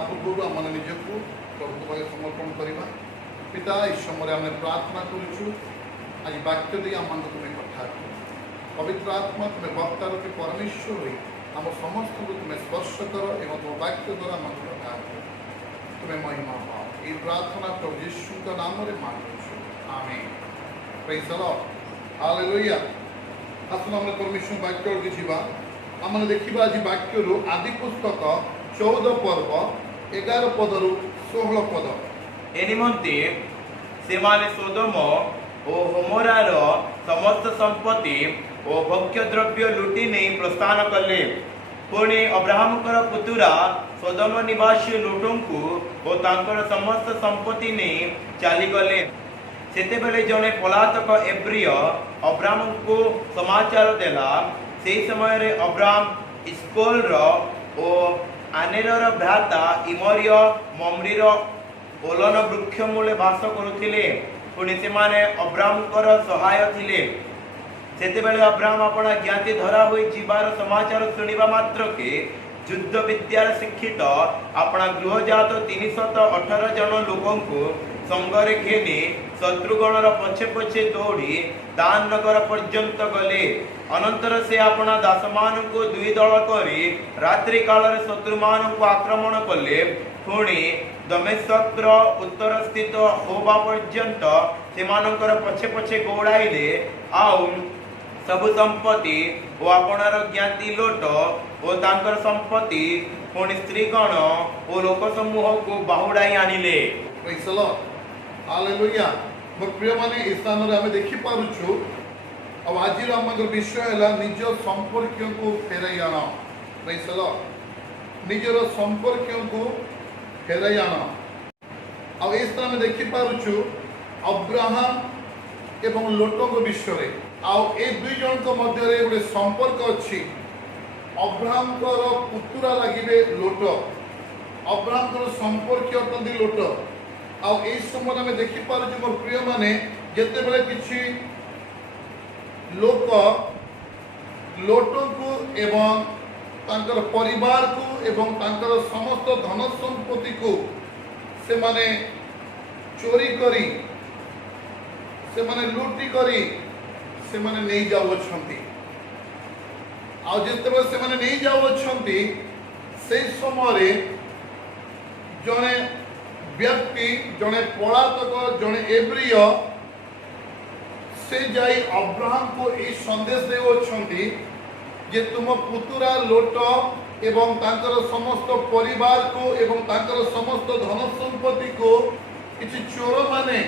पूर्व आम निजक प्रभु पाखे समर्पण करवा। पिता इस समय आम प्रार्थना करुचु आज वाक्य दे आम तुम्हें कथा पवित्र आत्मा तुम्हें वक्ता रूपी परमेश्वर हो आम समस्त को तुम्हें स्पर्श कर एवं तुम वाक्य द्वारा आम कथा तुम्हें महिमा पाओ। ये प्रार्थना प्रभु यीशु का नाम रे मांगुछु आमीन। Praise the lord hallelujah. आसन आम परमेश्वर वाक्य के जीवा आम देखा आज वाक्य आदि पुस्तक 14 पर्व 11 पदरु 16 पद। ए निमंते सेमाने सोदोम ओ होमोरार समस्त संपत्ति ओ भक्ष्य द्रव्य लुटी नहीं प्रस्थान कले। पुणी अब्राहमकर पुतुरा सोदोम निवासी लुटुंकु ओ तांकर समस्त संपत्ति नहीं चली गले। सेतेबेले जने पलातक एब्रिय अब्राहम को समाचार देला। से समय रे अब्राहम इस्कोल रो ओ आनेरर भ्राता इमरिय ममरीर ओलन वृक्ष मूले वास करुथिले। पुणी सेमाने अब्राहमकर सहाय थिले। सेतेबेले अब्राहम अपना ज्ञाति धरा होई जीवार समाचार सुनिबा मात्र के युद्ध विद्यार शिक्षित अपना गृहजात 318 जन लोकंकु संगरे घेनी शत्रुगणर पछे पछे दौड़ी दान नगर पर्यंत गले। अनंतर से अपना दासमान को दुई दल करी रात्रि काल शत्रु मान को आक्रमण कले। पुणी दमेशक्र उत्तर स्थित होबा पर्यंत सेमानकर पछे पछे गौड़ाइले। आउ सब संपत्ति ओ आपणार ज्ञाति लोट ओ तांकर संपत्ति पुणी स्त्रीगण ओ लोक समूह को बाहुड़ाई आनिले। Praise the lord hallelujah. मोर प्रिय माने स्थान रे हमें देखि पारुछु अब आज आमर विषय है निज संपर्क को फेराई आन। प्रेज द लॉर्ड निजर संपर्क को फेराई आन। अब इस स्थान में देखि पारुछु अब्राहम एवं लोटों विषय आउ ए दुई जन को मध्य रे गोटे संपर्क अछि। अब्राहम को पुतुरा लगिबे लोट अब्राहम को संपर्क अटंदी लोट। आउ ए समय में देखि पारुछु मोर प्रिय माने जेते बेले किछि लोक लोटो को एवं तांकर परिवार को एवं तांकर समस्त धन संपत्ति को से माने चोरी करी से माने लूटी करी से माने नहीं जाओ छंती। आ जेते बेले से माने नहीं जाओ छंती से समय रे जने व्यक्ति जने पलातक जने एब्रिय से जाई अब्राहम को ये संदेश देउछंती जे तुम पुतुरा लोट एवं तांकर समस्त परिवार को एवं तांकर समस्त धन संपत्ति को किछि चोर माने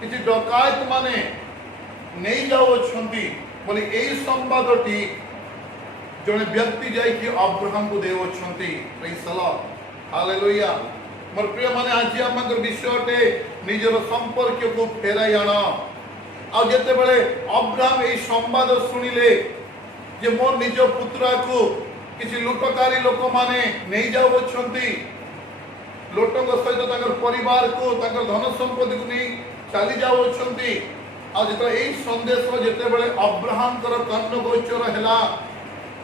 किछि डकायत माने नहीं जाउछंती बोली एई संवादटी जने व्यक्ति जाई कि अब्राहम को देउछंती। Praise the lord hallelujah. मोर प्रिय माने आज आमर विषयटे निजर संपर्क को फेराई आन। आ जेते बेले अब्राहम एई संवाद सुनिले जे मोर निज पुत्रा को किछि लुटकारी लोक माने नहीं जाउछंती लोटक सहित ताकर परिवार को ताकर धन संपत्ति को नहीं चली जाउछंती। आ जेते एई संदेश जेते बेले अब्राहम कर कान गोचर हैला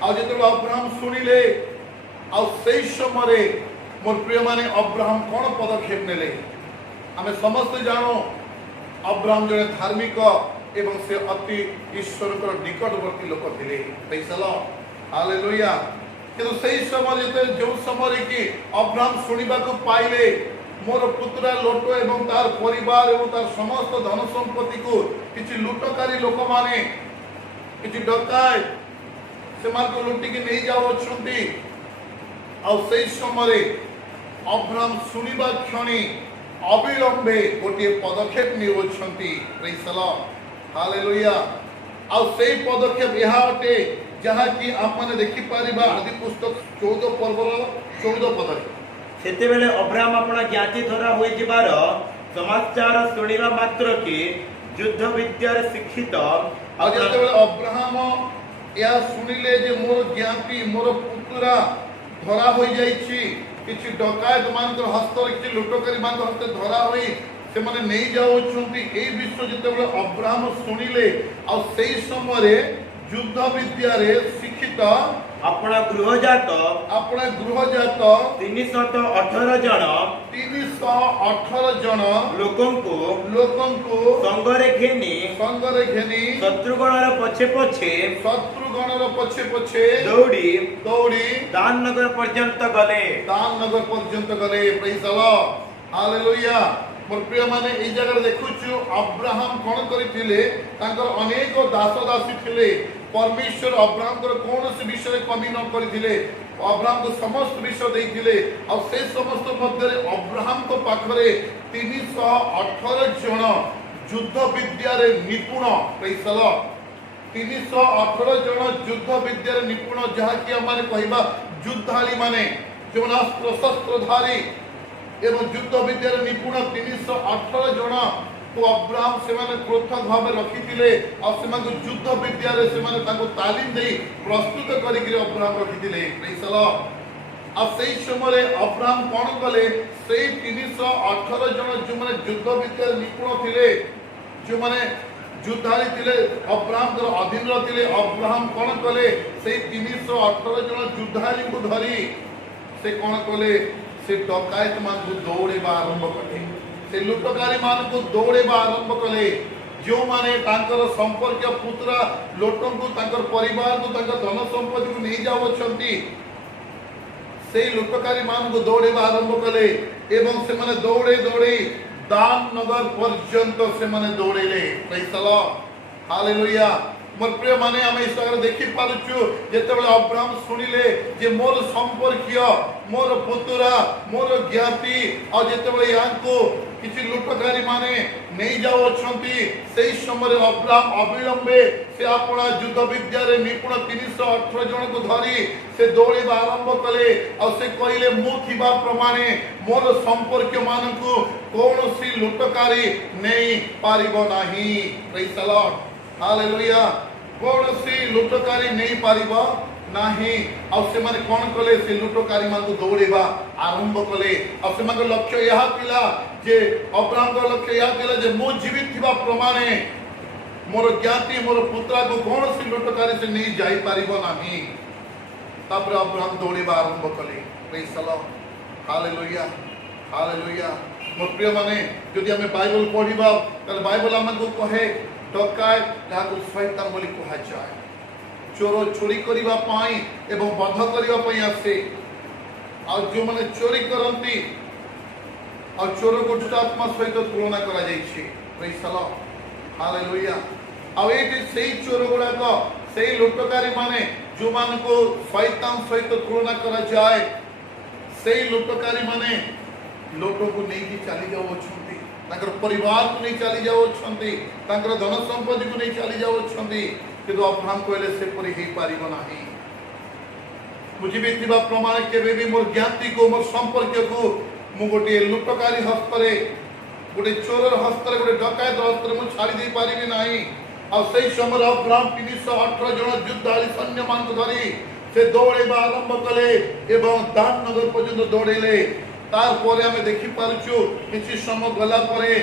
आ जेते अब्राहम सुनिले आ सेई समय मोर प्रिय माने अब्राहम कौन पदक्षेप नेले आमे समस्त जानो। अब्राहम जने धार्मिक एवं से अति ईश्वर निकटवर्ती लोक थिले। Praise the lord hallelujah. किंतु सेई समय जेते जो समय कि अब्राहम सुनिबा को पाइले मोर पुत्रा लोट एवं तार परिवार एवं तार समस्त धन संपत्ति को किछि लुटकारी लोक माने किछि डकायत से मान को लुटी के नहीं जाओ छंती। आ सेई समय अब्राहम सुनिबा क्षणी अविलंबे गोटे पदक्षेप निउछंती। Praise the lord hallelujah. आ सेई पदक्षेप यहा अटे जहा कि आपने देखि पारिबा आदि पुस्तक 14 पर्वर 14 पद। सेते बेले अब्राहम अपना ज्ञाति धरा होई जिबार समाचार सुनिबा मात्र के युद्ध विद्यार शिक्षित आ जेते बेले अब्राहम या सुनिले जे मोर ज्ञाति मोर पुत्रा धरा होई जाईछि किछि डकायत मानकर हस्त किछि लुटकारी मानकर हस्त धरा होई से माने नहीं जाउछंती एई विषय जेते बेले अब्राहम सुनिले आ सेई समय युद्ध विद्या रे शिक्षित अपना गृहजात अपना गृहजात 318 जन 318 जन लोकंकु लोकंकु संगरे घेनी संगरे घेनी शत्रुगणर पछे पछे शत्रुगणर पछे पछे दौड़ी दौड़ी दान नगर पर्यंत गले दान नगर पर्यंत गले। Praise the lord hallelujah. मोर प्रिय माने ए जगह देखुछु अब्राहम कोन करिथिले तांकर अनेक दास दासी थिले। परमेश्वर अब्राहम को कौन विषय कमी न करथिले। अब्राहम को समस्त विषय देथिले और से समस्त मध्य अब्राहम को पाखरे 318 जन युद्ध विद्या रे निपुण। प्रेज द लॉर्ड 318 जन युद्ध विद्या रे निपुण जहा कि हमने कहबा युद्धाली माने जो अस्त्र शस्त्रधारी एवं युद्ध विद्या रे निपुण 318 जन को अब्राहम से माने पृथक भाव रखिथिले और से युद्ध विद्या रे से माने ताको तालीम दे प्रस्तुत करिकरी अब्राहम रखिथिले। Praise the lord. आ सेई समय अब्राहम कोन कले सेई 318 जन जो माने युद्ध विद्या रे निपुण थिले जो माने युद्धारी थिले अब्राहम को अधीन थिले अब्राहम कोन कले सेई 318 जन युद्धारी को धरी से कोन कले से डकायत मान को दौड़ेबा आरंभ कले। से लुटकारी मान को दौड़ेबा आरंभ कले जो माने तांकर संपर्क पुत्रा लोटन को तांकर परिवार को तांकर धन संपत्ति को नहीं जाओ छंती से लुटकारी मान को दौड़ेबा आरंभ कले एवं से माने दौड़े दौड़े दान नगर पर्यंत से माने दौड़ेले। Praise the lord hallelujah. मोर प्रिय माने आम इस देखी पारुछु जेतेबेले अब्राहम सुनिले जे मोर संपर्कीय मोर पुत्रा मोर ज्ञाति और जेतेबेले यांको किछि लुटकारी माने नहीं जाओ अछंती सेही समय अब्राहम अविलंबे से अपना युद्ध विद्या रे निपुण 318 जन को धरी से दौड़िबा आरंभ कले और से कहिले मु थिबा प्रमाणे मोर संपर्क मानकु कोनोसी लुटकारी नहीं पारिबो नाही। Praise the lord hallelujah. कौनसी लुटकारी नहीं पारिबा नाही और से माने कोन कले से लुटकारी मान को दौड़ेबा आरंभ कले और से माने लक्ष्य यह थिला जे अब्राहम का लक्ष्य यह थिला जे मो जीवित थिबा प्रमाणे मोर ज्ञाति मोर पुत्रा को कौनसी लुटकारी से नहीं जाई पारिबो नाही। तब अब्राहम दौड़ेबा आरंभ कले। Praise the lord hallelujah hallelujah. मोर प्रिय माने जदि हमें बाइबल पढ़िबा त बाइबल हमको कहे डकायत जाको शैतान बोली कहा जाए चोर चोरी करिबा पाई एवं बंध करिबा पाई आसे और जो माने चोरी करंती और चोर को दुष्ट आत्मा सहित तुलना करा जायछि। Praise the lord hallelujah. आ एटी सेही चोर गुडा को सेही लुटकारी माने जो मान को शैतान सहित तुलना करा जाए सेही लुटकारी माने लोटो को नहीं की चली जाओ छंती ताकर परिवार को नहीं चली जाओ छंती ताकर धन संपत्ति को नहीं चली जाओ छंती किंतु अब्राहम कहले से परि हे पारिबो नाही। मुझे भी थिबा प्रमाण केबे भी मोर ज्ञाति को मोर संपर्क को मु गोटे लुटकारी हस्तरे गोटे चोरर हस्तरे गोटे डकायत हस्तरे मु छाड़ी दे पारिबी नाही। और सही समय अब्राहम 318 जन युद्धाली सैन्य मान को धरी से दौड़ेबा आरंभ कले एवं दान नगर पर्यंत दौड़ेले। तार परे हमें देखि पारुछु किछि समय गला परे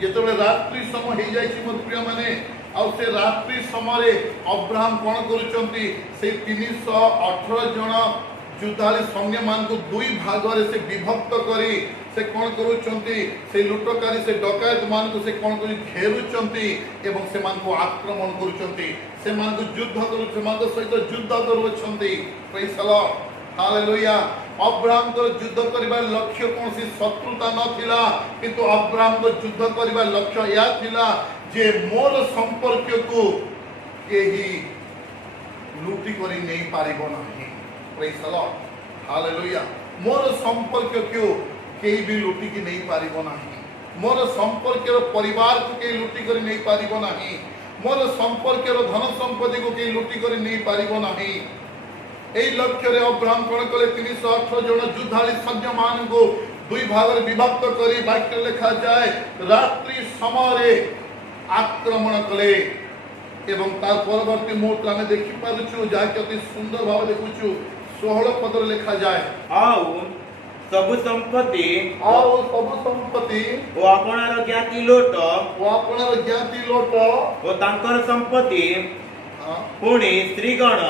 जेतबे रात्रि समय हे जायछि मोर प्रिय माने और से रात्रि समय अब्राहम कोन करूचंती से 318 जन युद्धाली सैन्य मान को दुई भाग रे से विभक्त करी से कोन करूचंती से लुटकारी से डकायत मान को से कोन करी घेरुचंती एवं से मान को आक्रमण करूचंती से मान को युद्ध करू से मान को सहित युद्ध करूचंती। Praise the lord hallelujah. Abraham को युद्ध करिबा लक्ष्य कोनसी शत्रुता न थिला किंतु अब्राहम को युद्ध करिबा लक्ष्य या थिला जे मोर संपर्क को केही लूटी करी नहीं पारिबो नाही। Praise the lord hallelujah. मोर संपर्क को केही भी लूटी की नहीं पारिबो नाही। मोर संपर्क परिवार को केही लूटी करी नहीं पारिबो नाही। मोर संपर्क धन संपत्ति को केही लूटी करी नहीं पारिबो नाही। এই লক্ষ্যরে অব্রাহাম কোন কলে 318 জন যুদ্ধালী সৈন্য মানকো দুই ভাগে বিভক্ত করি বাক্য লেখা যায় রাত্রি সময়ে আক্রমণ কলে এবং তার পরবর্তী মুহূর্তে আমি দেখি পারুছু যাকে অতি সুন্দর ভাবে দেখুছু 16 পদরে লেখা যায় ଆଉ ସବୁ ସମ୍ପତ୍ତି ଓ ଆପଣାର ଜ୍ଞାତି ଲୋଟ ଓ ତାଙ୍କର ସମ୍ପତ୍ତି ପୁଣି ସ୍ତ୍ରୀଗଣ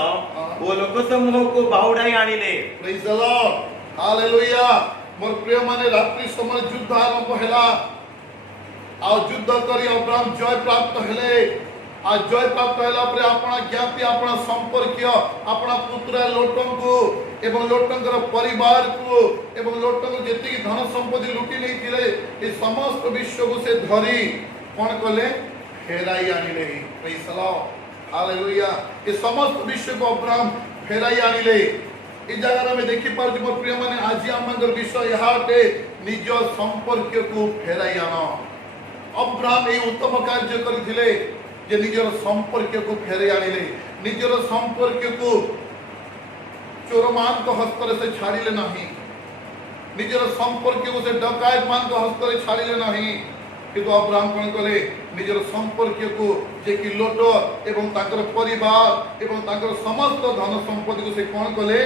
ଓ ଲୋକ ସମୂହକୁ ବାହୁଡ଼ାଇ ଆଣିଲେ। Praise the Lord. Hallelujah. मोर प्रिय माने रात्रि समय युद्ध आरंभ हैला आ युद्ध करी अब्राहम जय प्राप्त हेले आ जय प्राप्त हैला परे आपना ज्ञाति आपना संपर्कीय आपना पुत्र लोटंकु एवं लोटंकर परिवार को एवं लोटंक जेतिकी धन संपत्ति लुटी नहीं थिले ए समस्त विश्व को से धरी कोन कले फेराई आनिले। Praise the lord. हालेलुया। ए समस्त विश्व को अब्राहम फेराई आनिले। ए जगह में देखि पार मोर प्रिय माने आज आमंगर विषय यहाटे निज संपर्क को फेराई आनो। अब्राहम ए उत्तम कार्य करथिले जे निजर संपर्क को फेराई आनिले। निजर संपर्क को चोरमान को हस्तर से छाड़िले नहीं। निजर संपर्क को से डकायत मान को हस्तर छाड़िले नहीं। किंतु अब्राहम कोन कले निजर संपर्क को जे कि लोट एवं ताकर परिवार एवं ताकर समस्त धन संपत्ति को से कोन कले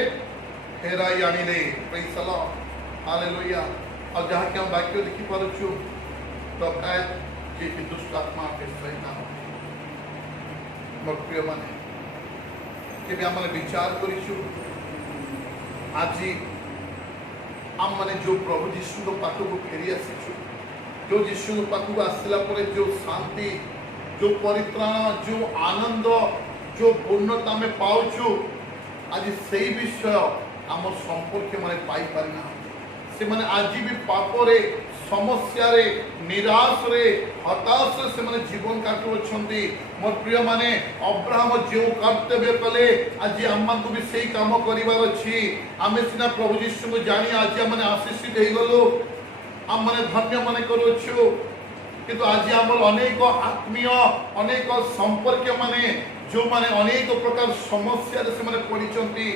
फेराई आनिले। Praise the lord. हालेलुया। और जहाँ के हम वाक्य देखि पारुछु डकायत जे कि दुष्ट आत्मा के सैना मोर प्रिय माने केबे हमने विचार करिछु आज आम माने जो प्रभु यीशु को पाख को फेरी आसीछु जो यीशु को पाख को आसला परे जो शांति जो परित्राण जो आनंद जो पूर्णता में पाउछु आज सही विषय आम संपर्क माने पाई पारिना से माने आज भी पापरे समस्या रे निराश रे हताश रे से माने जीवन काटु अछंती। मोर प्रिय माने अब्राहम जो कर्तव्य कले आज आम को भी सही काम करिवार अछि। आमे सिना प्रभु यीशु को जानी आज माने आशीषित हे गलो आम माने धन्य माने करूछु किंतु आज हमर अनेक आत्मीय अनेक संपर्क माने जो माने अनेक प्रकार समस्या रे से माने पडिचंती।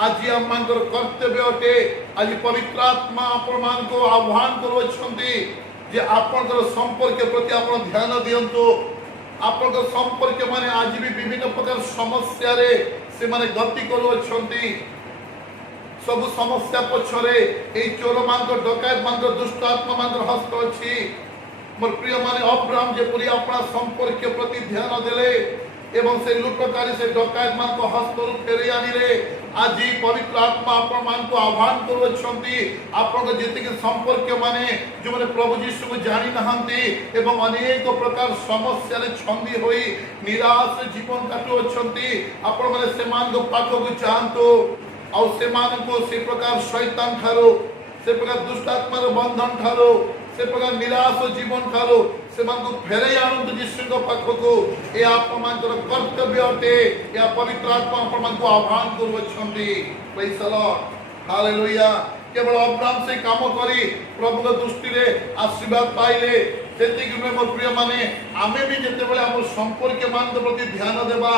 आज आमंकर कर्तव्य अटे आज पवित्र आत्मा आपण मान को आह्वान करूछंती जे आपनकर संपर्क प्रति आपण ध्यान दियंतु। आपनकर संपर्क माने आज भी विभिन्न प्रकार समस्या रे से माने गति करूछंती। सब समस्या पछरे ए चोर मान को डकायत मान को दुष्ट आत्मा मान को हस्त अछि। मोर प्रिय माने अब्राहम जे पुरी अपना संपर्क प्रति ध्यान देले एवं से लुटकारी से डकायत मान को हस्त रूप फेरे आनिले। आज पवित्र आत्मा आपण मान को आह्वान करूछंती आपण जेति के संपर्क माने जो माने प्रभु यीशु को जानि नहंती एवं अनेक प्रकार समस्या रे छंदी होई निराश जीवन काटु अछंती आपण माने से मान को पाख को चाहंतो और से मान को से प्रकार शैतान ठारो से प्रकार दुष्ट आत्मा रो बंधन ठारो से प्रकार निराश जीवन ठारो से मान को फेरे आनंद यीशु को पाख को ए आप मान को कर्तव्य अटे या पवित्र आत्मा आपण मान को आह्वान करूछंती। Praise the lord. हालेलुया। केवल अब्राहम से काम करी प्रभु के दृष्टि रे आशीर्वाद पाइले सेतिक में मोर प्रिय माने आमे भी जते बेले हमर संपर्क मान प्रति ध्यान देबा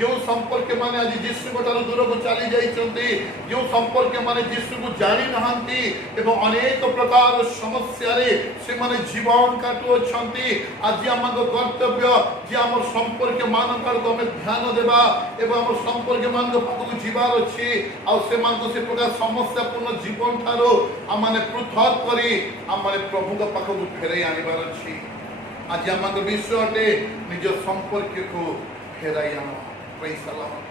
जो संपर्क माने आज यीशु को तार दूर को चली जाइछंती जो संपर्क माने यीशु को जानि नहंती एवं अनेक प्रकार समस्या रे से माने जीवन काटु अछंती। आज हमर कर्तव्य जे हमर संपर्क मान पर तो हमें ध्यान देबा एवं हमर संपर्क मान को पाखु जीवार अछि और से मान को से प्रकार समस्या पूर्ण जीवन थारो हम माने पृथक करी हम माने प्रभु के पाखु फेरै आनिबार अछि। आज हमर विश्व अटे निज संपर्क को फेराई आनो। Praise the lord.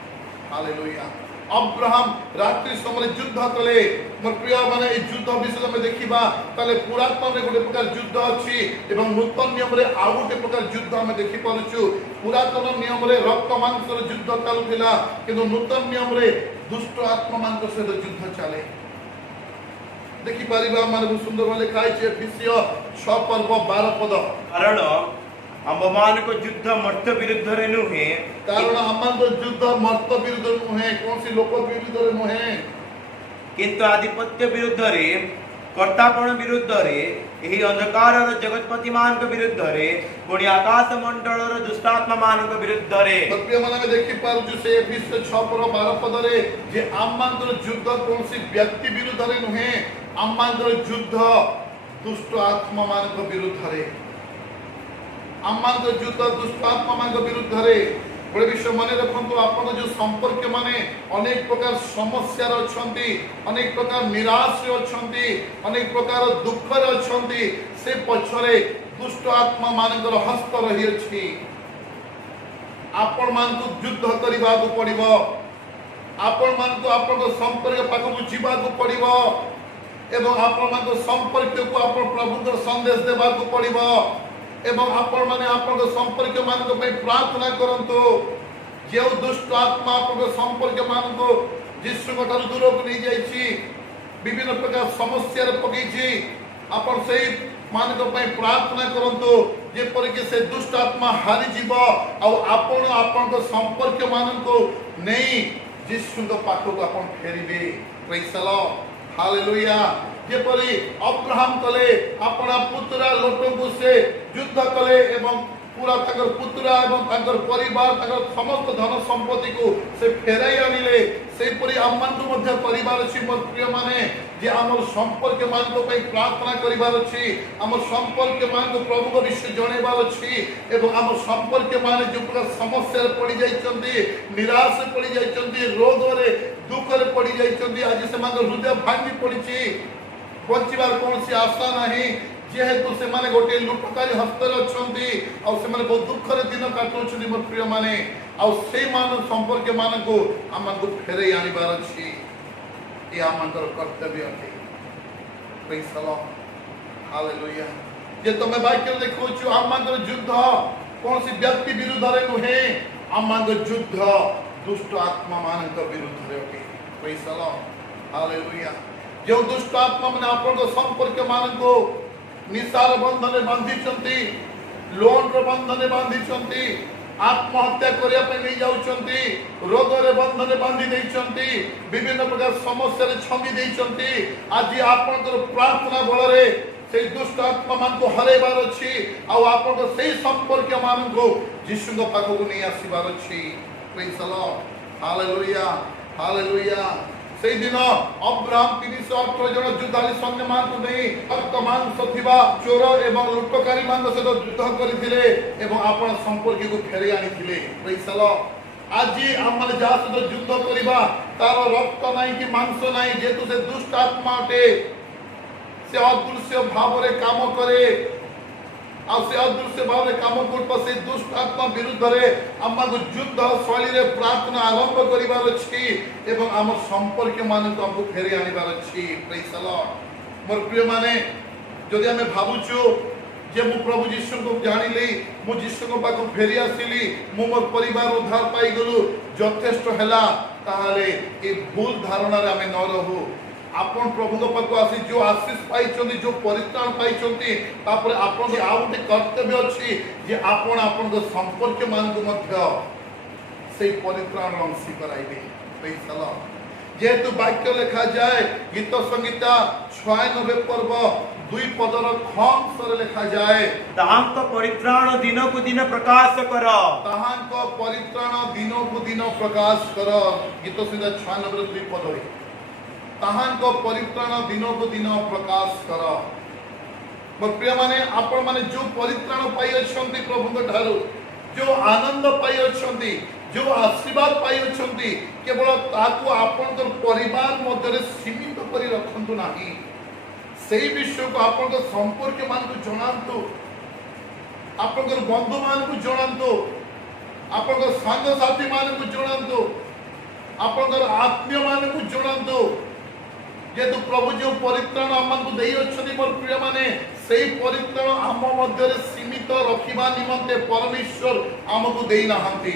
Hallelujah. Abraham रात्रि समय युद्ध कले मोर प्रिय माने ए युद्ध विषय में देखिबा ताले पुरातन रे गोटे प्रकार युद्ध अछि एवं नूतन नियम रे आ गोटे प्रकार युद्ध हम देखि पारुछु। पुरातन नियम रे रक्त मांस रे युद्ध चालुथिला किंतु नूतन नियम रे दुष्ट आत्मा मान को से युद्ध चले देखि परिबा माने सुंदर वाले लिखा है एफिसियो 6 पर्व 12 पद। कारण आममान को युद्ध मर्त्य विरुद्ध रे नुहे कारण आमन को युद्ध मर्त्य विरुद्ध नुहे कौन सी लोक विरुद्ध रे नुहे किंतु आधिपत्य विरुद्ध रे कर्तापण विरुद्ध रे एही अंधकार जगतपति मान को विरुद्ध रे पुणी आकाश मंडल रो दुष्टात्मा मान को विरुद्ध रे। प्रिय मन में देखि पारु जो से एफिसियो 6 पर्व 12 पद रे जे आमन को युद्ध कौन सी व्यक्ति विरुद्ध रे नुहे आमन को युद्ध दुष्ट आत्मा मान को विरुद्ध रे आमन को युद्ध दुष्ट आत्मा मान को विरुद्ध रे। बड़े विषय मन रखंतु आपण जो संपर्क माने अनेक प्रकार समस्या अछंती अनेक प्रकार निराश अछंती अनेक प्रकार दुख अछंती से पछरे दुष्ट आत्मा मानकर हस्त रही अछि। आपण मान को युद्ध करबा को पड़िबो आपण मानक आपण संपर्क पाखक जीवाक पड़िबो एवं आपण मानक संपर्क को आपण प्रभु संदेश देवाक पड़िबो एवं आपण माने आपण संपर्क मानक पे प्रार्थना करंतु जो दुष्ट आत्मा आपण संपर्क मानक यीशु ठार दूर को नहीं जाइछि विभिन्न प्रकार समस्या रे पकैछि आपण सही मानक पे प्रार्थना करंतु जेपर कि से दुष्ट आत्मा हारी जीव आ आपण आपण संपर्क मानक नहीं यीशु पाखक आपण फेरिबे प्रेज द लॉर्ड हालेलुया जेपरी अब्राहम कले अपना पुत्रा लोट को से युद्ध कले एवं पूरा ताकर पुत्रा एवं ताकर परिवार ताकर समस्त धन संपत्ति को से फेराई आनिले से परी आम्मान मध्य परिवार अछि मोर प्रिय माने जे हमर संपर्क मान को पे प्रार्थना करिवार अछि हमर संपर्क मान को प्रभु को विषय जणेबार अछि एवं हमर संपर्क माने जो प्रकार समस्या रे पड़ी जाइछन्ती निराश पड़ी जाइछन्ती रोग रे दुख रे पड़ी जाइछन्ती आज से मान हृदय भांगी पड़िछि बचिबार कोनसी आशा नाही जेहेतु से माने गोटे लुटकारी हस्तर अछन्ती आ से माने बहुत दुख रे दिन काटुछन्ती मोर प्रिय माने आ से मान संपर्क मान को हमन को फेरे आनिबार अछि ये हमनकर कर्तव्य अटे प्रेज द लॉर्ड हालेलुया जे तमे वाक्य देखो छु हमनकर युद्ध कोनसी व्यक्ति विरुद्ध रे नुहे हमनकर युद्ध दुष्ट आत्मा मानक विरुद्ध रे अटे प्रेज द लॉर्ड हालेलुया जो दुष्ट आत्मा माने आपन संपर्क मान को निसार बंधन बांधी लोन बंधन बांधी आत्महत्या करने नहीं जाऊँगी रोग बंधन बांधी विभिन्न प्रकार समस्या छमी देते आज आपण प्रार्थना बल से दुष्ट आत्मा मान को हरैबार अच्छी आप संपर्क मान को यीशु पाखक नहीं आसबार अच्छी praise the lord hallelujah hallelujah से दिन अब्राहम 318 जन युद्धाली सैन्य मान को नहीं रक्त मांस थिबा चोर एवं लुटकारी मान सहित युद्ध करथिले एवं आपण संपर्क को फेरी आनिथिले प्रेज द लॉर्ड आज हम माने जा सहित युद्ध करिबा तार रक्त नाही कि मांस नाही जेतु से दुष्ट आत्मा अटे से अदृश्य भाव रे काम करे आ से अदृश्य भाव रे काम करता से दुष्ट आत्मा विरुद्ध रे हम युद्ध शैली रे प्रार्थना आरंभ करिबार अछि एवं हम संपर्क मान को हमको फेरी आनिबार अछि प्रेज द लॉर्ड मोर प्रिय माने जदि हमें भाबुछु जे मु प्रभु यीशु को जानिली मु यीशु को पाको फेरी आसिली मु मोर परिवार उद्धार पाई गलु यथेष्ट हैला ताहाले ए भूल धारणा रे हमें न रहू आपण प्रभु को पाको आसी जो आशीष पाइछन्ती जो परित्राण पाइछन्ती तापर आपण जे आउटे कर्तव्य अछि जे आपण आपण को संपर्क मान को मध्य से परित्राण अंशी कराइबे प्रेज द लॉर्ड जेतु वाक्य लिखा जाए गीत संगीता 96 पर्व 2 पदर खंस रे लिखा जाए ताहांक परित्राण दिन को दिन प्रकाश कर ताहांक परित्राण दिन को दिन प्रकाश कर गीत संगीता 96 2 पद रे ताहांक परित्राण दिन को दिन प्रकाश कर मोर प्रिय माने आपण माने जो परित्राण पाई अछंती प्रभु को ठारो जो आनंद पाई अछंती जो आशीर्वाद पाई अछंती केवल ताको आपण तो परिवार मध्य रे सीमित करी रखंतु नाही सेही विषय को आपण को संपर्क मान को जणांतु आपण को बंधु मान को जणांतु आपण को संग साथी मान को जणांतु आपण को आत्मीय मान को जणांतु जेतु प्रभु जो परित्राण आमन को देई अछनी मोर प्रिय माने सेही परित्राण आम मध्य रे सीमित रखिबा निमंते परमेश्वर आमको देई नाहंती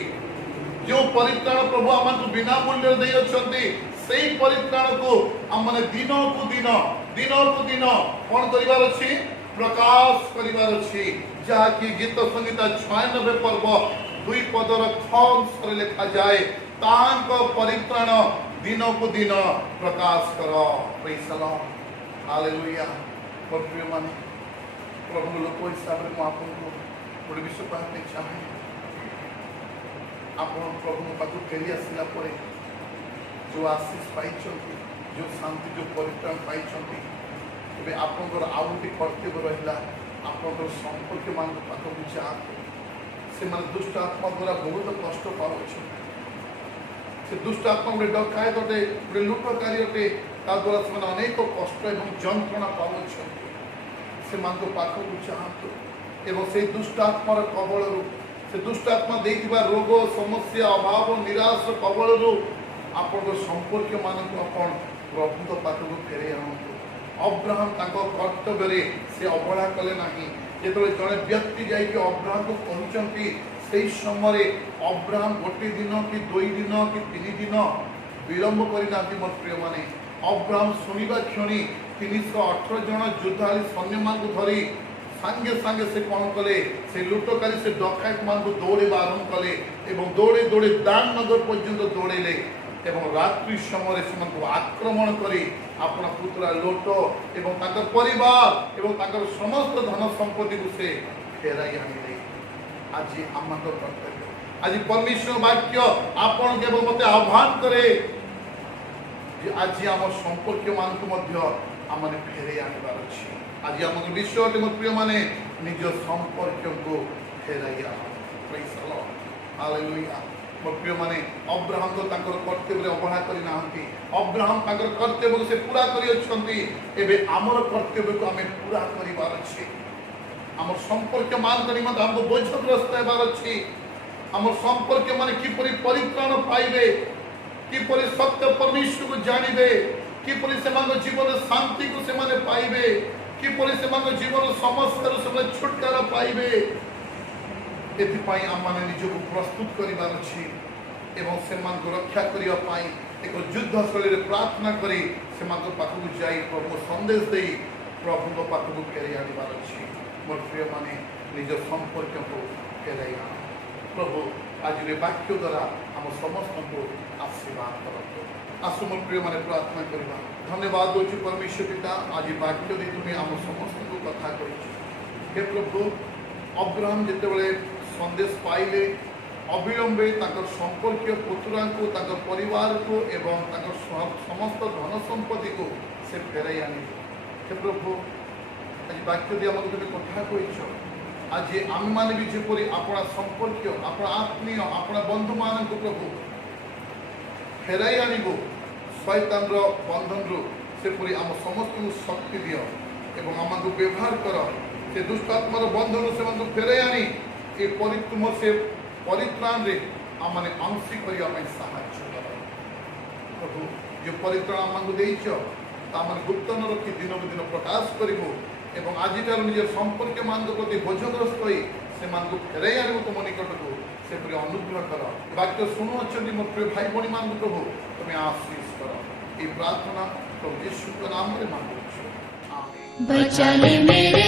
जो परित्राण प्रभु आमन को बिना मूल्य देई अछंती सेही परित्राण को आमने दिन को दिन कोन करिवार अछि प्रकाश करिवार अछि जहा कि गीत संगीता 96 पर्व 2 पदर खंस रे लिखा जाए ताहांक परित्राण दिन को दिन प्रकाश करो प्रेज द लॉर्ड हालेलुया मोर प्रिय माने प्रभु लोक हिसाब रे म आपन को बड़ी विश्व पाते चाहे आपन प्रभु पाको फेरी आसिला परे जो आशीष पाइछंती जो शांति जो परित्राण पाइछंती एबे आपन को आउटी कर्तव्य रहिला आपन को संपर्क मान पाको बुझा से मन दुष्ट आत्मा द्वारा बहुत कष्ट पाउछ से दुष्ट आत्मा गोटे डकायत अटे गोटे लुटकारी अटे ता द्वारा से अनेक कष्ट एवं जंत्रणा पाउछ से मान को पाखक चाहतु एवं से दुष्ट आत्मार कबल से दुष्ट आत्मा देइथिबा रोग समस्या अभाव निराश कबल आपण संपर्क मानक आपण प्रभु पाखक फेरे आणतु। अब्राहम तांको कर्तव्य से अवहेला कले नाही। जेतबे जड़े व्यक्ति जाइए अब्राहम को कहते से समय अब्राहम गोटे दिन कि 2 दिन कि 3 दिन विलंब करना मोर प्रिय माने अब्राहम शुणा क्षणी 318 जन योद्धाली सैन्य मान धरी सांगे सांगे से कौन कले से लुटकारी से डकायत मान को दौड़े आरंभ कले एवं दौड़े दौड़े दान नगर पर्यंत दौड़ेले एवं रात्रि समय से आक्रमण करी अपना पुत्रा लोट एवं ताकर परिवार एवं ताकर समस्त धन संपत्ति को से फेराई आनिले। आज आम कर्तव्य आज परमेश्वर वाक्य आपण केवल मते आह्वान करे आज आम संपर्क मान को आम फेरे आनबार अच्छी। आज आम विश्व मो प्रिय माने निज संपर्क को फेराई आन। Praise the lord, hallelujah. मोर प्रिय माने अब्राहम तो तांकर कर्तव्य अवहेला करि नाहंती। अब्राहम तांकर कर्तव्य से पूरा करि अछंती। एबे आमर कर्तव्य को आमे पूरा करिबार अछि। आमर संपर्क मान करि मत हमको बोझग्रस्त हेबार अछि। आमर संपर्क माने किपरि परित्राण पाइबे, किपरि सत्य परमेश्वर को जानिबे, किपरि सेमान जीवन शांति को सेमाने पाइबे, किपरि सेमान जीवन समस्या से छुटकारा पाइबे। एथिपाई आमने निजको प्रस्तुत करिबार अछि एवं सेमान को रक्षा करिया पाई एक युद्ध शैली प्रार्थना करी सेमान पाखक जाई प्रभु संदेश दे प्रभु को पाखक फेरे आनिबार अछि। मोर प्रिय माने निज संपर्क को फेरे आन। प्रभु आज रे वाक्य द्वारा हम समस्त को आशीर्वाद करतो। आसु मोर प्रिय माने प्रार्थना करबा। धन्यवाद दोछि परमेश्वर पिता आज वाक्य दे तुमे हम समस्त को कथा करिछ। हे प्रभु अब्राहम जेतेबेले संदेश पाइले अविलंबे ताकर संपर्क पुत्रा को ताकर परिवार को एवं ताकर समस्त धन संपत्ति को से फेराई आनी। हे प्रभु आज वाक्य दिया मत तुम कथा कहिछ। आज आम माने भी जेपरि अपना संपर्क अपना आत्मीय अपना बंधु मान को प्रभु फेराई आनिबो शैतान रो बंधन रो सेपरि आम समस्त को शक्ति दियो एवं आम को व्यवहार कर से दुष्ट आत्मार बंधन से फेराई आनी ए तुम से परित्राण रे आमने अंशी करिया में सहायता कर। प्रभु जो परित्राण आमको देइछ तामन गुप्तन रखी दिन दिन प्रकाश करिवो एवं आजिटार निज संपर्क मान प्रति बोझग्रस्त होई से मान को फेराई आनिबो तुम निकट को से पूरी अनुग्रह कर। वाक्य सुनो अछंती मोर प्रिय भाई बणी मान प्रभु तुम्हें आशीष कर। ए प्रार्थना प्रभु यीशु के नाम में मांगू। आमीन। बचा ले मेरे